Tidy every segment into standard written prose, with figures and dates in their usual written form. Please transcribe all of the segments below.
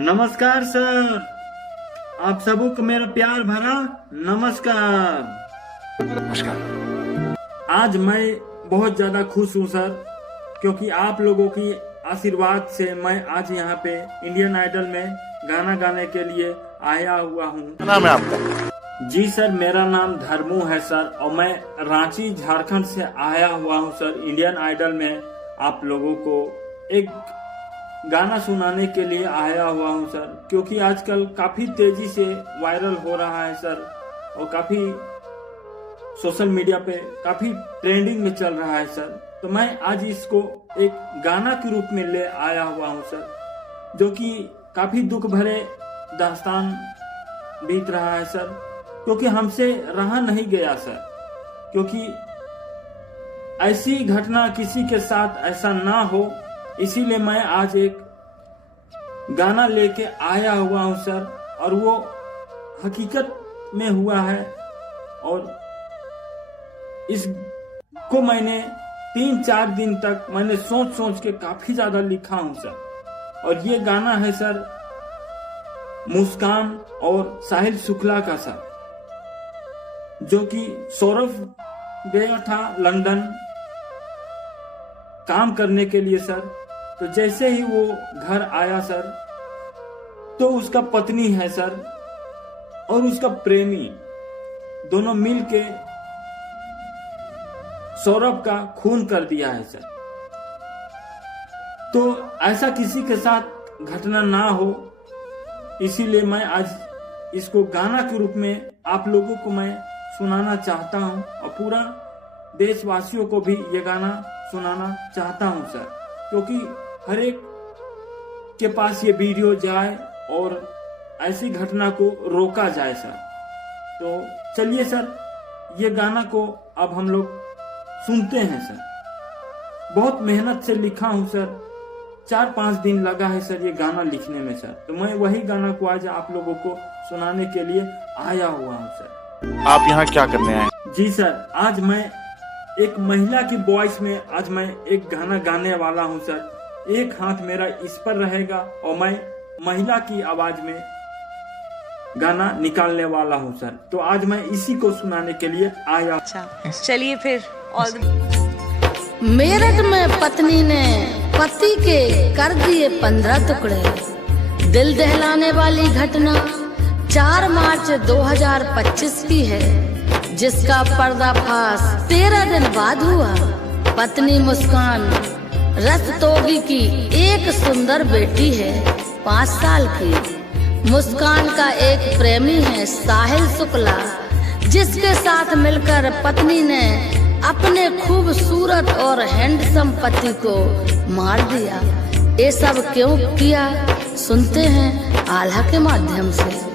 नमस्कार सर, आप सबों को मेरा प्यार भरा नमस्कार। नमस्कार। आज मैं बहुत ज्यादा खुश हूँ सर, क्योंकि आप लोगों की आशीर्वाद से मैं आज यहाँ पे इंडियन आइडल में गाना गाने के लिए आया हुआ हूँ। क्या नाम है आपका? जी सर, मेरा नाम धर्मू है सर, और मैं रांची झारखंड से आया हुआ हूँ सर इंडियन आइडल में आप लोगों को एक गाना सुनाने के लिए आया हुआ हूँ सर, क्योंकि आजकल काफी तेजी से वायरल हो रहा है सर, और काफी सोशल मीडिया पे काफी ट्रेंडिंग में चल रहा है सर। तो मैं आज इसको एक गाना के रूप में ले आया हुआ हूँ सर, जो कि काफी दुख भरे दास्तान बीत रहा है सर, क्योंकि हमसे रहा नहीं गया सर, क्योंकि ऐसी घटना किसी के साथ ऐसा ना हो, इसीलिए मैं आज एक गाना लेके आया हुआ हूं सर, और वो हकीकत में हुआ है, और इसको मैंने 3-4 दिन तक मैंने सोच सोच के काफी ज्यादा लिखा हूं सर। और ये गाना है सर मुस्कान और साहिल शुक्ला का सर, जो कि सौरभ गया था लंदन काम करने के लिए सर। तो जैसे ही वो घर आया सर, तो उसका पत्नी है सर और उसका प्रेमी दोनों मिलके सौरभ का खून कर दिया है सर। तो ऐसा किसी के साथ घटना ना हो, इसीलिए मैं आज इसको गाना के रूप में आप लोगों को मैं सुनाना चाहता हूं, और पूरा देशवासियों को भी ये गाना सुनाना चाहता हूं सर, क्योंकि हर एक के पास ये वीडियो जाए और ऐसी घटना को रोका जाए सर। तो चलिए सर, ये गाना को अब हम लोग सुनते हैं सर। बहुत मेहनत से लिखा हूं सर, 4-5 दिन लगा है सर ये गाना लिखने में सर। तो मैं वही गाना को आज आप लोगों को सुनाने के लिए आया हुआ हूं सर। आप यहाँ क्या करने आए? जी सर, आज मैं एक महिला की वॉइस में आज मैं एक गाना गाने वाला हूं सर। एक हाथ मेरा इस पर रहेगा और मैं महिला की आवाज में गाना निकालने वाला हूं सर। तो आज मैं इसी को सुनाने के लिए आया। अच्छा, चलिए फिर। मेरठ में पत्नी ने पति के कर दिए 15 टुकड़े। दिल दहलाने वाली घटना 4 मार्च 2025 की है, जिसका पर्दाफाश 13 दिन बाद हुआ। पत्नी मुस्कान रस्तोगी की एक सुंदर बेटी है 5 साल की। मुस्कान का एक प्रेमी है साहिल शुक्ला, जिसके साथ मिलकर पत्नी ने अपने खूबसूरत और हैंडसम पति को मार दिया। ये सब क्यों किया, सुनते हैं आल्हा के माध्यम से।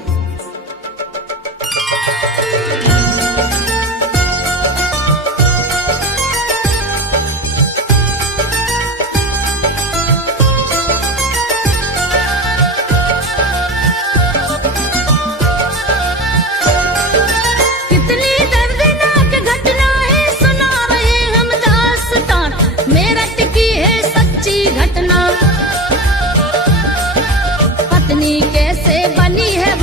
पत्नी कैसे बनी है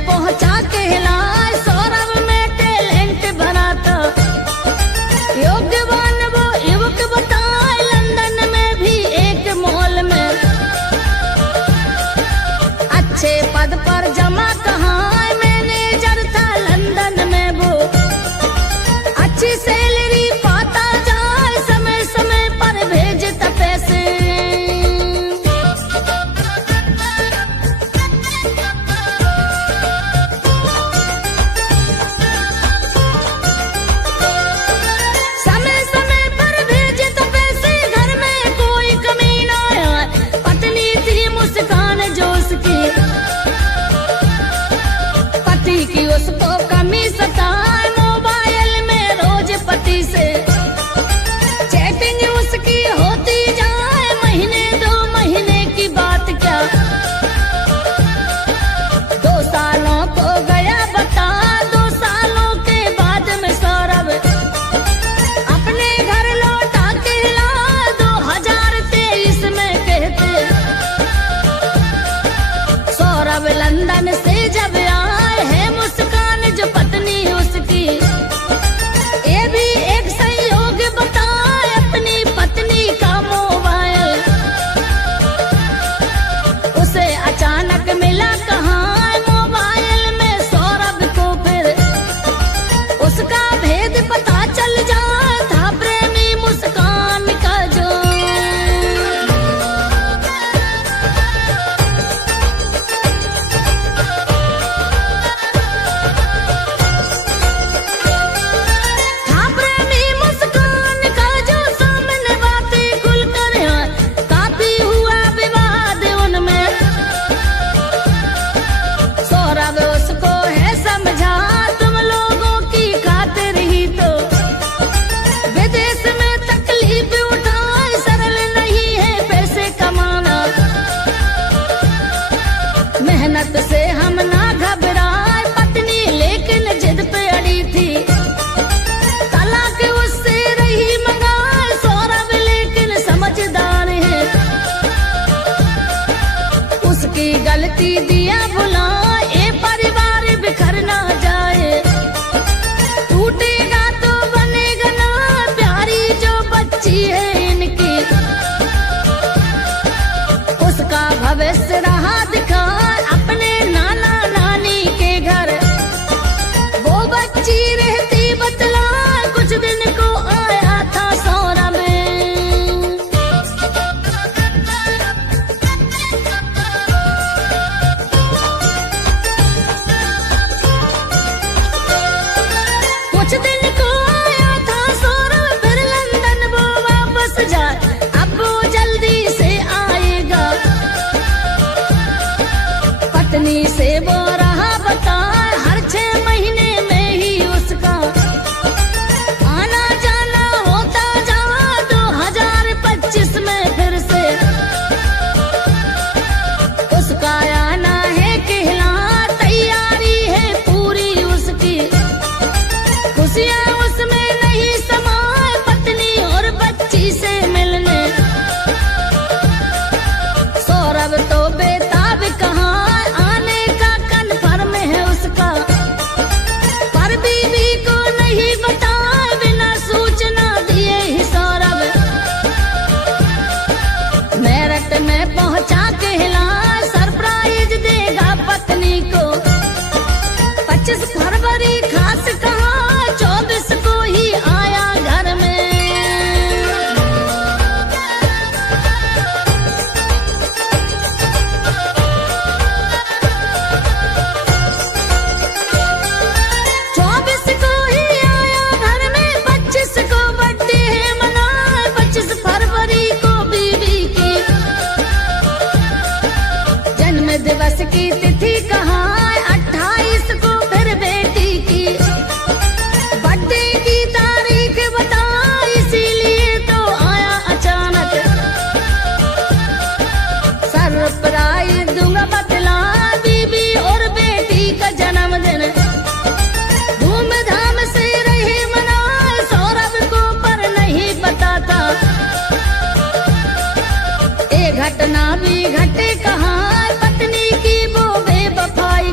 में पहुंचा के हिलाए। सौरभ में टैलेंट भरा था, योग्यवान वो युवक बताए। लंदन में भी एक मॉल में अच्छे पद पर जमा कहाँ, मैनेजर था लंदन में वो। अच्छी सैलरी पाता जाए, समय समय पर भेजता पैसे। समय समय पर भेजता पैसे, घर में कोई कमी ना आए। पत्नी थी मुस्कान जो उसकी, पति की उसको कमी सताए। मोबाइल में रोज पति से चैटिंग उसकी होती जाए। महीने 2 महीने की बात क्या, 2 सालों को गया बता। 2 सालों के बाद में सौरभ अपने घर लौटा के ला। 2023 में कहते सौरभ लंदन से जब आए हैं, मुस्कान जो पत्नी उसकी। ये भी एक संयोग बताए, अपनी पत्नी का मोबाइल उसे अचानक मिला कहाँ। मोबाइल में सौरभ को फिर उसका भेद पता चल जाए था, प्रेमी मुस्कान का जो। था प्रेमी मुस्कान का जो, सामने बातें खुलकर हैं। काफी हुआ विवाद उनमें, सौरभ उसको है समझा। तुम लोगों की खातिर ही तो विदेश में तकलीफ उठाए। सरल नहीं है पैसे कमाना, मेहनत से हम ना घबराए। पत्नी लेकिन जिद पे अड़ी थी, तलाक उससे रही मंगाए। सौरभ लेकिन समझदार है, उसकी गलती दिया भुलाए। ये परिवार बिखर ना जाए, टूटेगा तो बनेगा ना। प्यारी जो बच्ची है इनकी, उसका भविष्य रहा दिखा। अपने नाना नानी के घर वो बच्ची रहती बतला। कुछ दिन को आया था सौरभ, कुछ दिन को आया था सौरभ, फिर लंदन वो वापस जाए। अब वो जल्दी से आएगा, पत्नी से वो रहा बता। हर 6 महीने में ही उसका आना जाना होता जा। 2025 में फिर से उसका आना है कहला। तैयारी है पूरी उसकी, खुशियाँ उसमें नहीं समाए। पत्नी और बच्ची से मिलने सौरभ तो बेताब कहाँ। आने का कन्फर्म है उसका, पर बीवी को नहीं बताए। बिना सूचना दिए ही सौरभ मेरठ में पहुंचा के हिला। सरप्राइज देगा पत्नी को 25 फरवरी खास कहाँ। 24 को ही आया घर में। दिवस की तिथि कहाँ। 28 को फिर बेटी की बर्थडे की तारीख बता। इसीलिए तो आया अचानक, सरप्राइज दूंगा बतला। बीबी और बेटी का जन्मदिन धूमधाम से रहे मनाए। सौरभ को पर नहीं पता था ये घटना भी घटे कहाँ। पत्नी की वो बेवफाई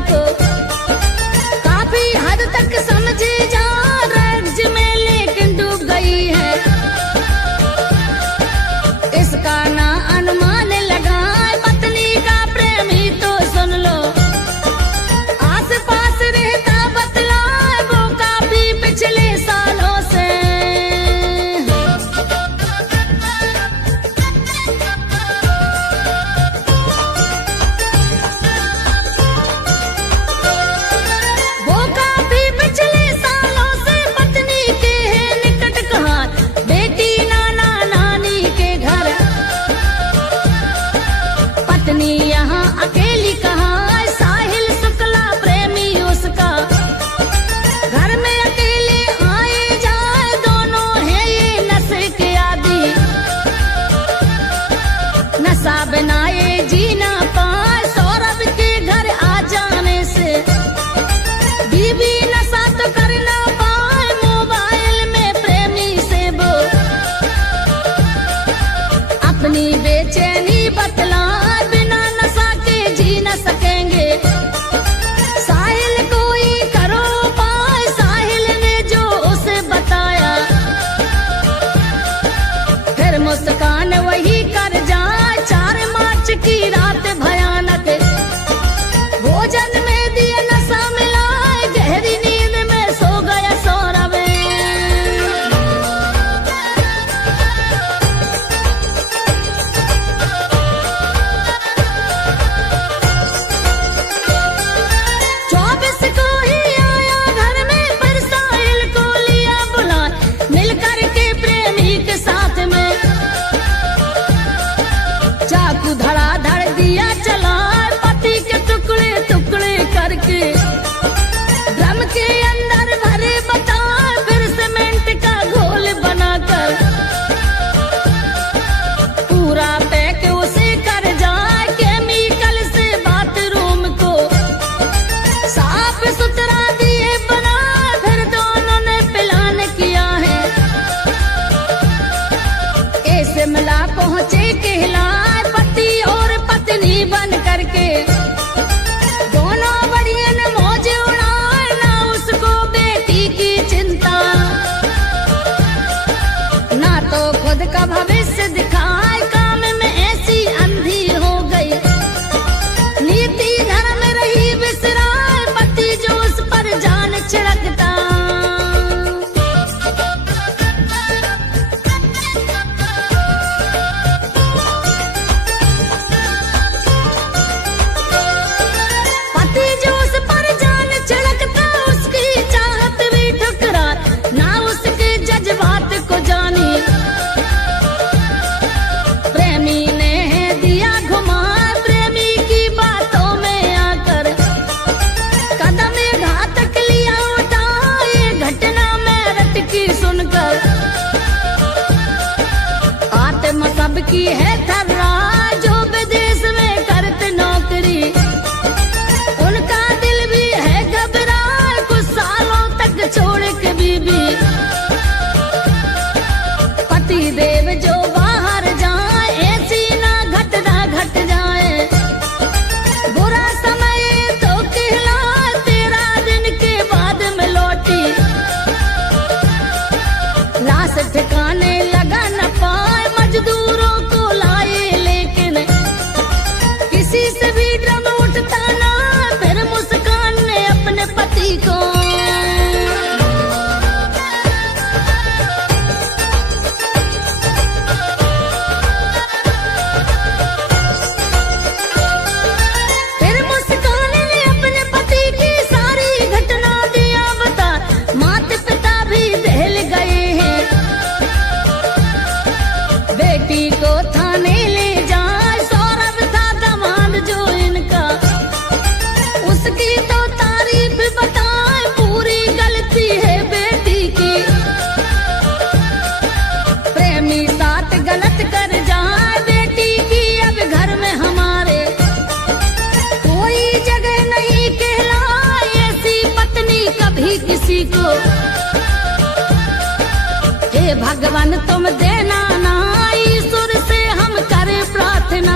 भगवान तुम देना ना, ईश्वर से हम करे प्रार्थना।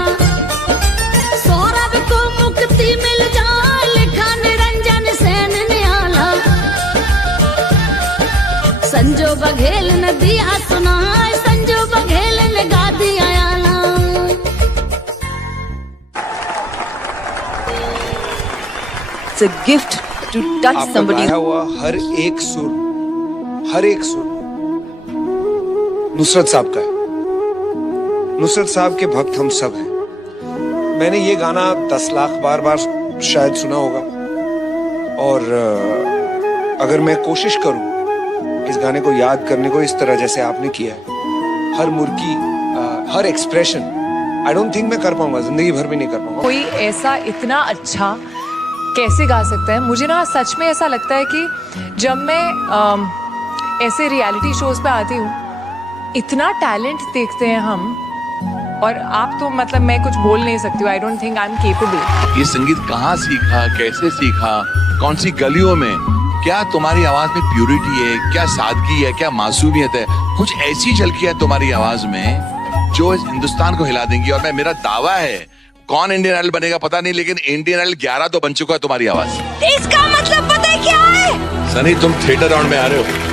सौरभ को मुक्ति मिल जाए, लिखा निरंजन सेन नियाला। संजो बघेल ने दिया सुनाए, संजो बघेल ने गा दिया आला। It's a gift to touch आपका somebody. गाया हुआ हर एक सुर नुसरत साहब का है। नुसरत साहब के भक्त हम सब हैं। मैंने ये गाना 10 लाख बार शायद सुना होगा, और अगर मैं कोशिश करूं इस गाने को याद करने को इस तरह जैसे आपने किया है, हर मुर्की, हर एक्सप्रेशन, आई डोंट थिंक मैं कर पाऊंगा, जिंदगी भर भी नहीं कर पाऊंगा। कोई ऐसा इतना अच्छा कैसे गा सकता है? मुझे ना सच में ऐसा लगता है कि जब मैं ऐसे रियलिटी शोज पे आती हूँ, इतना टैलेंट देखते हैं हम, और आप तो मतलब मैं कुछ बोल नहीं सकती हूँ। I don't think I am capable. ये संगीत कहाँ सीखा, कैसे सीखा, कौन सी गलियों में? क्या तुम्हारी आवाज में प्यूरिटी है, क्या सादगी है, क्या मासूमियत है? कुछ ऐसी झलकी है तुम्हारी आवाज में जो इस हिंदुस्तान को हिला देंगी। और मेरा दावा है, कौन इंडियन आइडल बनेगा पता नहीं, लेकिन इंडियन आइडल 11 तो बन चुका है तुम्हारी आवाज। इसका मतलब पता है क्या है? सनी, तुम थिएटर राउंड में आ रहे हो।